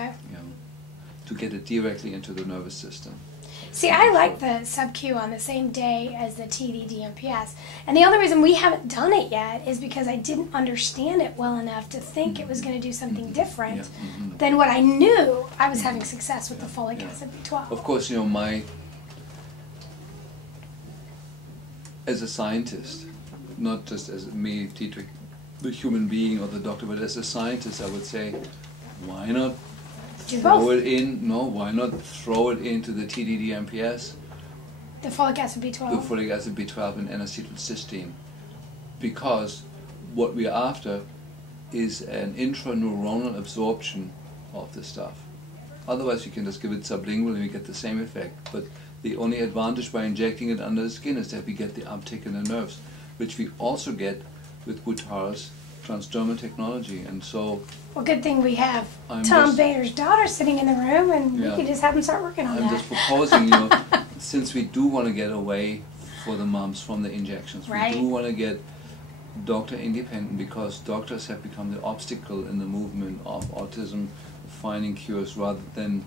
Okay. You know, to get it directly into the nervous system. See, I like the sub-Q on the same day as the TD-DMPS. And the only reason we haven't done it yet is because I didn't understand it well enough to think it was going to do something different than what I knew I was having success with the folic acid B12. Of course, you know, as a scientist, not just as me, Dietrich, the human being or the doctor, but as a scientist, I would say, why not throw it in? No, why not throw it into the TD-DMPS? The folic acid B12. The folic acid B12 and N-acetylcysteine. Because what we're after is an intraneuronal absorption of the stuff. Otherwise, you can just give it sublingual and we get the same effect. But the only advantage by injecting it under the skin is that we get the uptake in the nerves, which we also get with Butara's transdermal technology. And so, well, good thing we have Tom Bader's daughter sitting in the room, and we can just have him start working on that. I'm just proposing, you know, since we do want to get away for the moms from the injections, we do want to get doctor independent, because doctors have become the obstacle in the movement of autism, finding cures rather than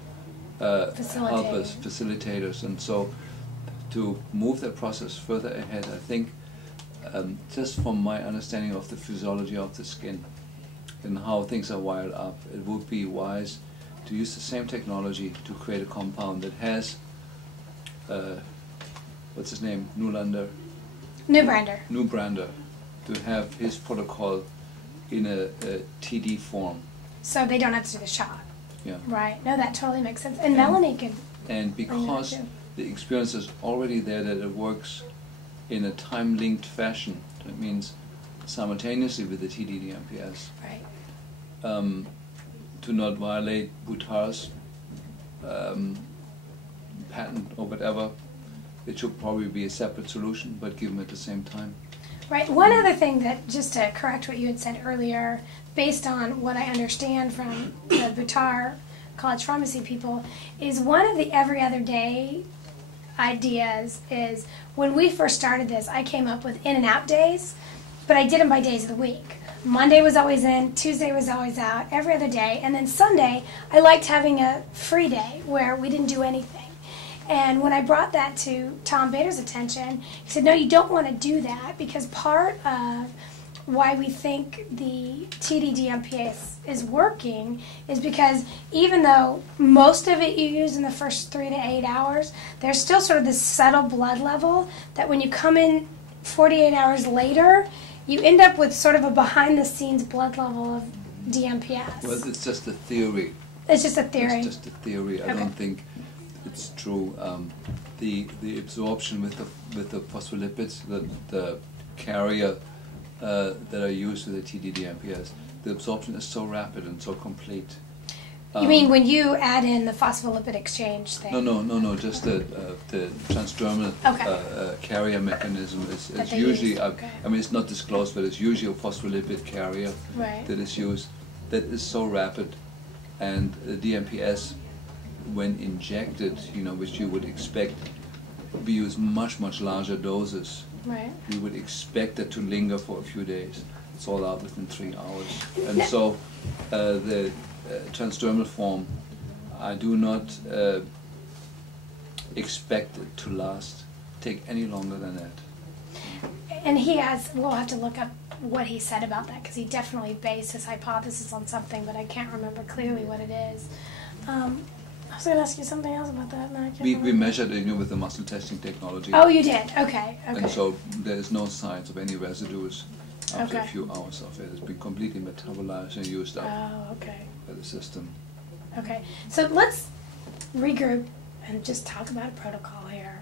helpers, facilitators. And so to move that process further ahead, I think just from my understanding of the physiology of the skin and how things are wired up, it would be wise to use the same technology to create a compound that has, what's his name, Newlander? Newbrander, to have his protocol in a TD form. So they don't have to do the shot. Yeah. Right. No, that totally makes sense. And Melanie can. And because the experience is already there that it works in a time-linked fashion, that means simultaneously with the TD-DMPS. Right. To not violate Butara's patent or whatever, it should probably be a separate solution, but give them at the same time. Right. One other thing that, just to correct what you had said earlier, based on what I understand from the Buttar College Pharmacy people, is one of the every other day ideas is, when we first started this, I came up with in and out days, but I did them by days of the week. Monday was always in, Tuesday was always out, every other day, and then Sunday I liked having a free day where we didn't do anything. And when I brought that to Tom Bader's attention, he said, no, you don't want to do that, because part of why we think the TD-DMPS is working is because even though most of it you use in the first 3 to 8 hours, there's still sort of this subtle blood level that when you come in 48 hours later, you end up with sort of a behind-the-scenes blood level of DMPS. Well, it's just a theory. It's just a theory. It's just a theory. I don't think it's true. The absorption with the phospholipids, the carrier that are used with the TD-DMPS, the absorption is so rapid and so complete. You mean when you add in the phospholipid exchange thing? No. Just the transdermal carrier mechanism is usually. I mean, it's not disclosed, but it's usually a phospholipid carrier that is used. That is so rapid, and the DMPS, when injected, you know, which you would expect, we use much larger doses. Right. We would expect it to linger for a few days. It's all out within 3 hours, and so the transdermal form, I do not expect it to take any longer than that. And we'll have to look up what he said about that, because he definitely based his hypothesis on something, but I can't remember clearly what it is. I was going to ask you something else about that, and I can't remember. We measured it, you know, with the muscle testing technology. Oh, you did? Okay. And so there is no signs of any residues after a few hours of it. It's been completely metabolized and used up by the system. Okay. So let's regroup and just talk about a protocol here.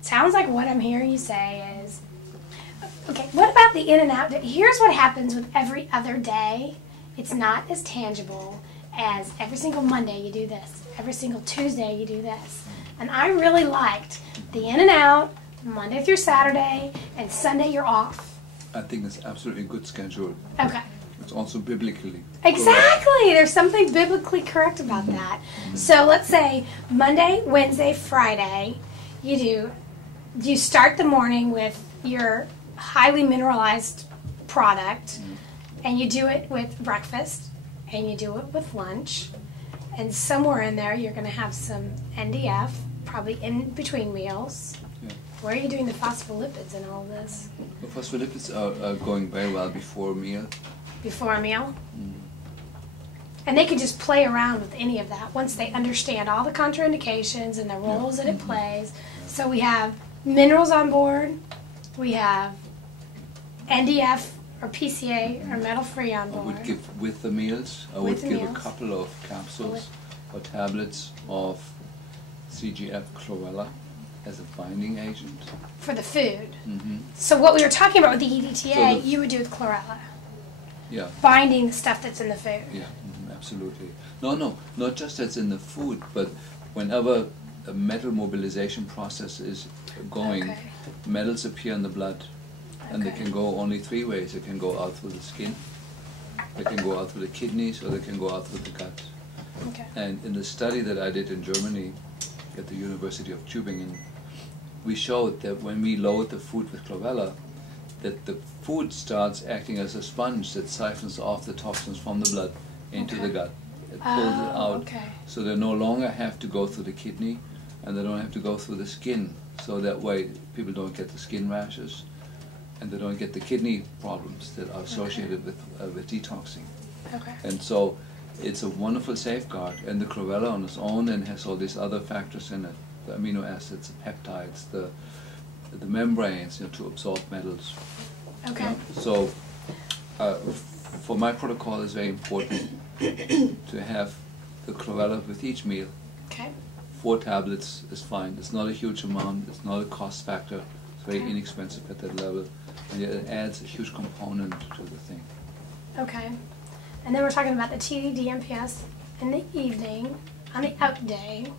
Sounds like what I'm hearing you say is, okay, what about the in and out day? Here's what happens with every other day. It's not as tangible as every single Monday you do this, every single Tuesday you do this. And I really liked the in and out, Monday through Saturday, and Sunday you're off. I think it's absolutely a good schedule. Okay. It's also biblically exactly correct. There's something biblically correct about that. So let's say Monday, Wednesday, Friday, you start the morning with your highly mineralized product, and you do it with breakfast, and you do it with lunch, and somewhere in there you're going to have some NDF, probably in between meals. Yeah. Where are you doing the phospholipids in all this? The phospholipids are going very well before a meal. Before a meal? And they can just play around with any of that once they understand all the contraindications and the roles that it plays. So we have minerals on board, we have NDF or PCA or metal-free on I board. would give with the meals, I would give a couple of capsules or tablets of CGF chlorella as a binding agent. For the food. Mm-hmm. So what we were talking about with the EDTA, So you would do with chlorella. Yeah. Binding the stuff that's in the food. Yeah, absolutely. No, not just that's in the food, but whenever a metal mobilization process is going, metals appear in the blood, and they can go only three ways. They can go out through the skin, they can go out through the kidneys, or they can go out through the gut. Okay. And in the study that I did in Germany at the University of Tübingen, we showed that when we load the food with chlorella, that the food starts acting as a sponge that siphons off the toxins from the blood into the gut. It pulls it out, so they no longer have to go through the kidney, and they don't have to go through the skin. So that way people don't get the skin rashes, and they don't get the kidney problems that are associated with detoxing. Okay. And so it's a wonderful safeguard, and the chlorella on its own then has all these other factors in it, the amino acids, the peptides, the membranes, to absorb metals. Okay. Yeah? So for my protocol it's very important to have the chlorella with each meal. Okay. 4 tablets is fine. It's not a huge amount, it's not a cost factor, it's very inexpensive at that level, and yet it adds a huge component to the thing. Okay. And then we're talking about the TD-DMPS in the evening, on the out day,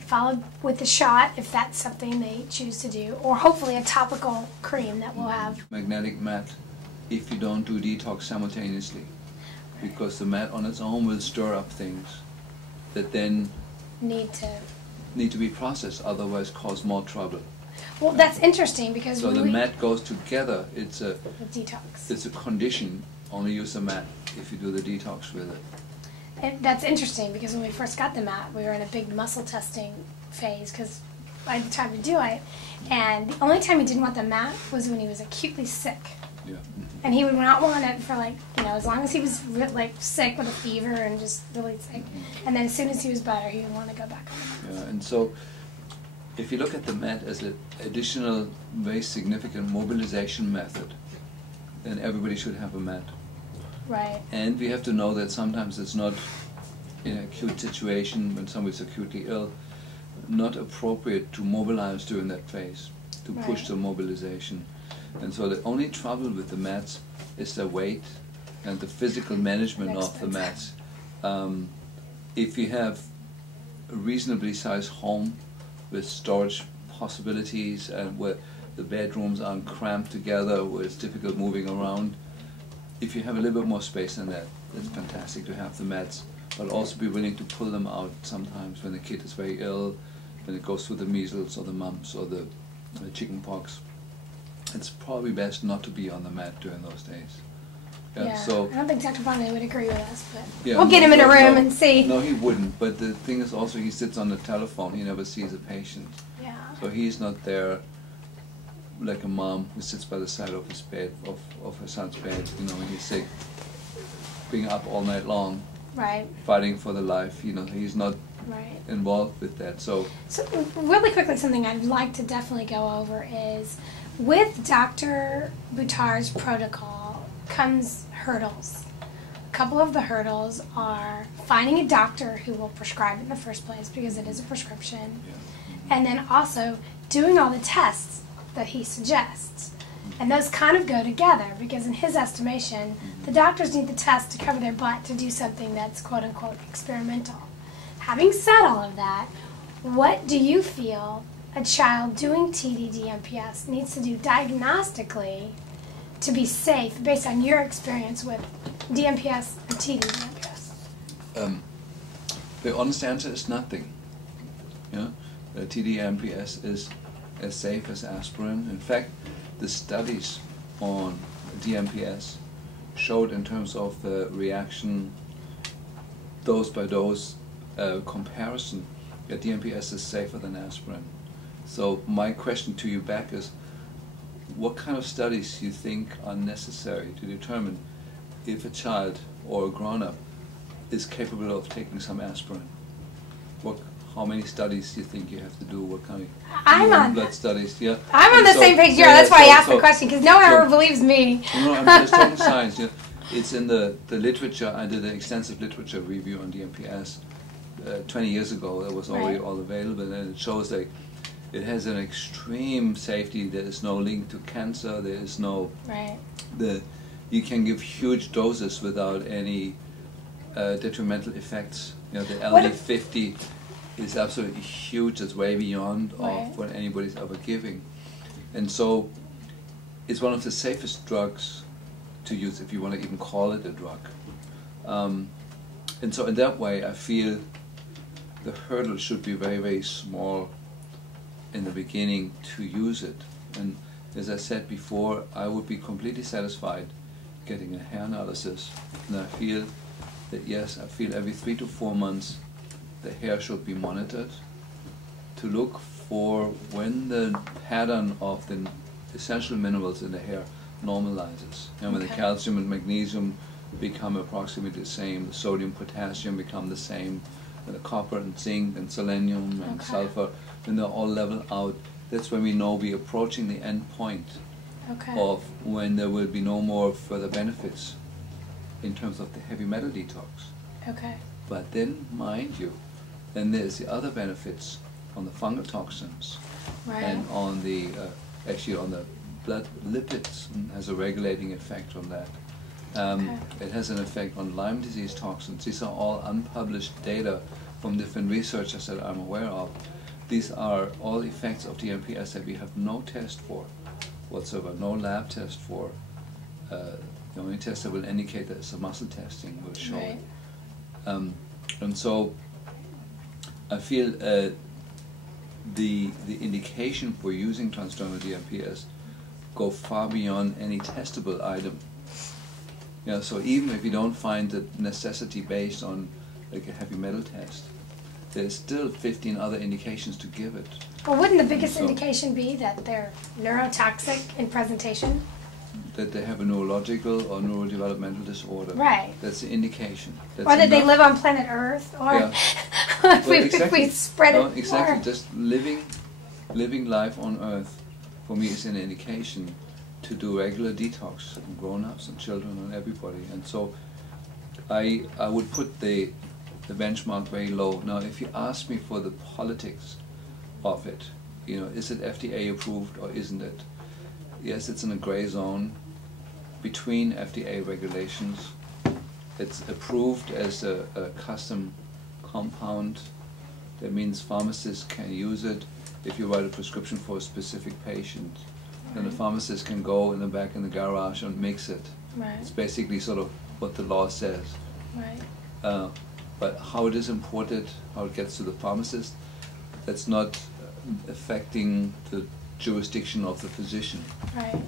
followed with the shot if that's something they choose to do, or hopefully a topical cream that will have. Magnetic mat, if you don't do detox simultaneously, because the mat on its own will stir up things that then need to be processed, otherwise cause more trouble. Well, that's interesting because so the mat goes together. It's a detox. It's a condition. Only use the mat if you do the detox with it. And that's interesting because when we first got the mat, we were in a big muscle testing phase because I had time to do it. And the only time he didn't want the mat was when he was acutely sick. Yeah. And he would not want it for as long as he was sick with a fever and just really sick. And then as soon as he was better, he would want to go back on. Yeah, and so if you look at the mat as an additional, very significant mobilization method, then everybody should have a mat. Right. And we have to know that sometimes it's not, in an acute situation when somebody's acutely ill, not appropriate to mobilize during that phase, to push the mobilization. And so the only trouble with the mats is the weight and the physical management of the mats. If you have a reasonably sized home with storage possibilities and where the bedrooms aren't cramped together, where it's difficult moving around, if you have a little bit more space than that, it's fantastic to have the mats, but also be willing to pull them out sometimes when the kid is very ill, when it goes through the measles or the mumps or the chicken pox. It's probably best not to be on the mat during those days. Yeah, so I don't think Dr. Bonnet would agree with us, but we'll get him in a room and see. No, he wouldn't, but the thing is also he sits on the telephone, he never sees a patient. Yeah. So he's not there like a mom who sits by the side of his bed, of her son's bed, when he's sick, being up all night long, fighting for the life, he's not involved with that. So really quickly, something I'd like to definitely go over is, with Dr. Buttar's protocol comes hurdles. A couple of the hurdles are finding a doctor who will prescribe it in the first place, because it is a prescription, and then also doing all the tests that he suggests. And those kind of go together, because in his estimation, the doctors need the test to cover their butt to do something that's quote-unquote experimental. Having said all of that, what do you feel a child doing TD-DMPS needs to do diagnostically to be safe, based on your experience with DMPS and TD-DMPS? The honest answer is nothing. The TD-DMPS is as safe as aspirin. In fact, the studies on DMPS showed, in terms of the reaction dose-by-dose comparison, that DMPS is safer than aspirin. So my question to you back is, what kind of studies do you think are necessary to determine if a child or a grown-up is capable of taking some aspirin? How many studies do you think you have to do? What kind of blood studies? Yeah, I'm on the same page here. That's why I asked the question, because no one ever believes me. No, I'm just talking science. Yeah. It's in the literature. I did an extensive literature review on DMPS 20 years ago. That was already all available, and it shows that it has an extreme safety. There is no link to cancer. There is no you can give huge doses without any detrimental effects. You know, the LD50 is absolutely huge. It's way beyond of what anybody's ever giving, and so it's one of the safest drugs to use, if you want to even call it a drug. And so in that way, I feel the hurdle should be very, very small in the beginning to use it. And as I said before, I would be completely satisfied getting a hair analysis, and I feel that yes, I feel every 3 to 4 months the hair should be monitored to look for when the pattern of the essential minerals in the hair normalizes. And when the calcium and magnesium become approximately the same, the sodium, potassium become the same, and the copper and zinc and selenium and sulfur, when they're all level out, that's when we know we're approaching the end point of when there will be no more further benefits in terms of the heavy metal detox. But then, mind you, then there's the other benefits on the fungal toxins and on the actually on the blood lipids, has a regulating effect on that. It has an effect on Lyme disease toxins. These are all unpublished data from different researchers that I'm aware of. These are all effects of DMPS that we have no test for whatsoever, no lab test for. The only test that will indicate that it's a muscle testing will show it. And so I feel the indication for using transdermal DMPS go far beyond any testable item. Yeah, so even if you don't find the necessity based on like a heavy metal test, there's still 15 other indications to give it. Well, wouldn't the biggest indication be that they're neurotoxic in presentation? That they have a neurological or neurodevelopmental disorder. Right. That's the indication. That's or that they live on planet Earth, or if we spread it exactly. more. Just living life on Earth, for me, is an indication to do regular detox on grown-ups and children and everybody. And so I would put the benchmark very low. Now, if you ask me for the politics of it, you know, is it FDA approved or isn't it? Yes, it's in a gray zone between FDA regulations. It's approved as a custom compound. That means pharmacists can use it if you write a prescription for a specific patient. Then the pharmacist can go in the back in the garage and mix it. It's basically sort of what the law says. But how it is imported, how it gets to the pharmacist, that's not affecting the jurisdiction of the physician.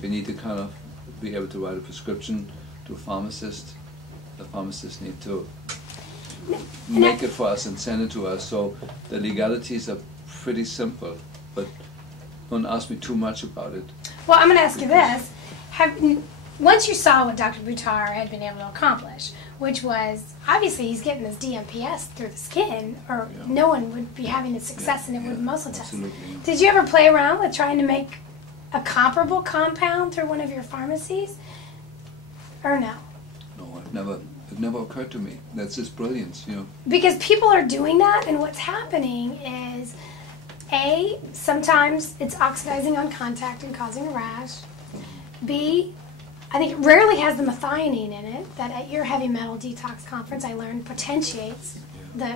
We need to kind of be able to write a prescription to a pharmacist. The pharmacist need to make it for us and send it to us. So the legalities are pretty simple, but don't ask me too much about it. Well, I'm going to ask you this. Once you saw what Dr. Buttar had been able to accomplish, which was, obviously he's getting this DMPS through the skin, or no one would be having the success in it with muscle tests. Did you ever play around with trying to make a comparable compound through one of your pharmacies? Or no? No, it never occurred to me. That's just brilliance, you know. Because people are doing that, and what's happening is, A, sometimes it's oxidizing on contact and causing a rash. B, I think it rarely has the methionine in it that at your heavy metal detox conference I learned potentiates the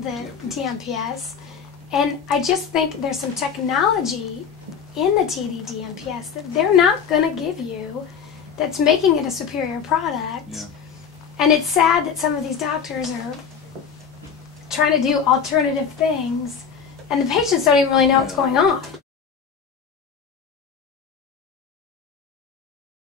DMPS. And I just think there's some technology in the TD DMPS that they're not going to give you that's making it a superior product. And it's sad that some of these doctors are trying to do alternative things and the patients don't even really know what's going on.